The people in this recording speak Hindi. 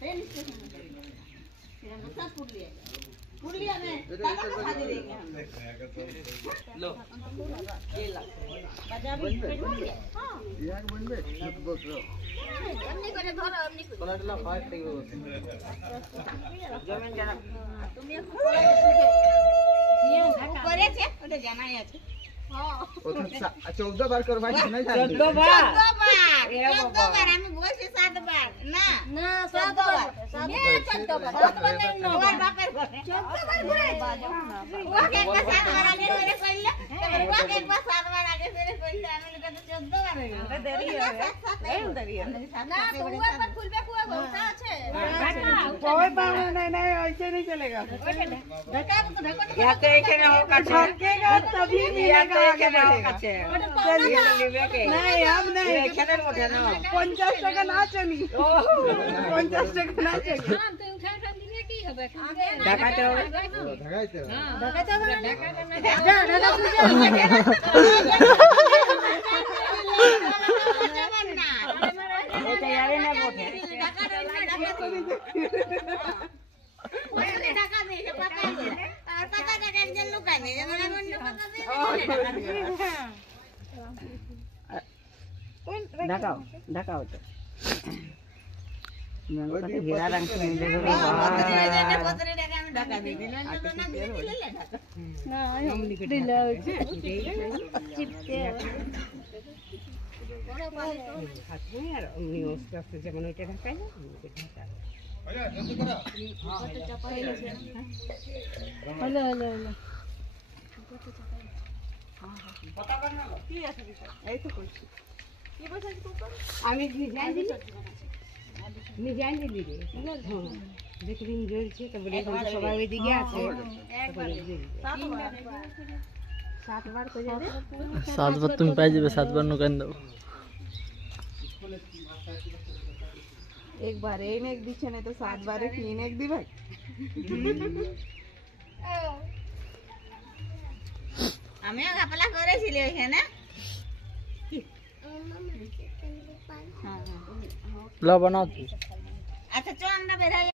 ट्रेन स्टेशन में फिर हम सब पुरलिया में दादा को खा देंगे हम लो ये ला बाजार में हां यार बनबे बस हमनी करे घर हमनी को पलटला फास्ट થઈ ગયો જમીન જરા তুমি ये करे छे ओटे जानाया छे हां ओ तो 14 बार करवाई नहीं जाती 14 बार हम बोल से 7 बार ना 7 बार ये 14 बार 7 बार नहीं नो बार बाप 14 बार वो के एक बार 7 बार आगे मेरे कहले वो के एक बार 7 बार आगे मेरे कहले हम लोग तो 14 बार है देरी है देरी है ना तो हुआ पर फुल पे हुआ बहुत আছে कोई बात नहीं ऐसे नहीं चलेगा धक्का तो धक्का या तो एक ने हो काटेगा तभी मिलेगा आगे बढ़ेगा नहीं अब नहीं खेलने मोटे ना 50 টাকা না চলি 50 টাকা না চলি हां तो उठा उठा दिने की হবে ঢাকাতে হবে ঢাকাতে हां ঢাকাতে হবে जा दादा पूजा वो तैयारी ना मोटे ढाका दे पता है और पता का टेंशन लुका नहीं जरा मन पता दे ढाकाओ तो मैं कहते हीरा रंग से ले लो वाह पोतरे ढाका में ढाका दे दिले ना तो ना ले ले ढाका ना हम दिला चिपके हाथ में यार न्यूज़ का से जब उन्हें ढाका है ढाका अरे जल्दी करो हां तो चपाई ले हेलो हेलो हेलो हां पता करना लो की আছে এই তো কইছি কি বলছিস তুই আমি নিজান দিলি রে হ্যাঁ দেখি জলছে তো বলে সবাই ওই দিকে আছে একবার 7 বার কই যাবে 7 বার তুমি পাই যাবে 7 বার নুকান দাও एक बार एक एक दिछे नहीं तो 7 बार तीन एक दी भाई আমি গাপলা করেছিল এখানে হ্যাঁ লা বানাও আচ্ছা চল আমরা বের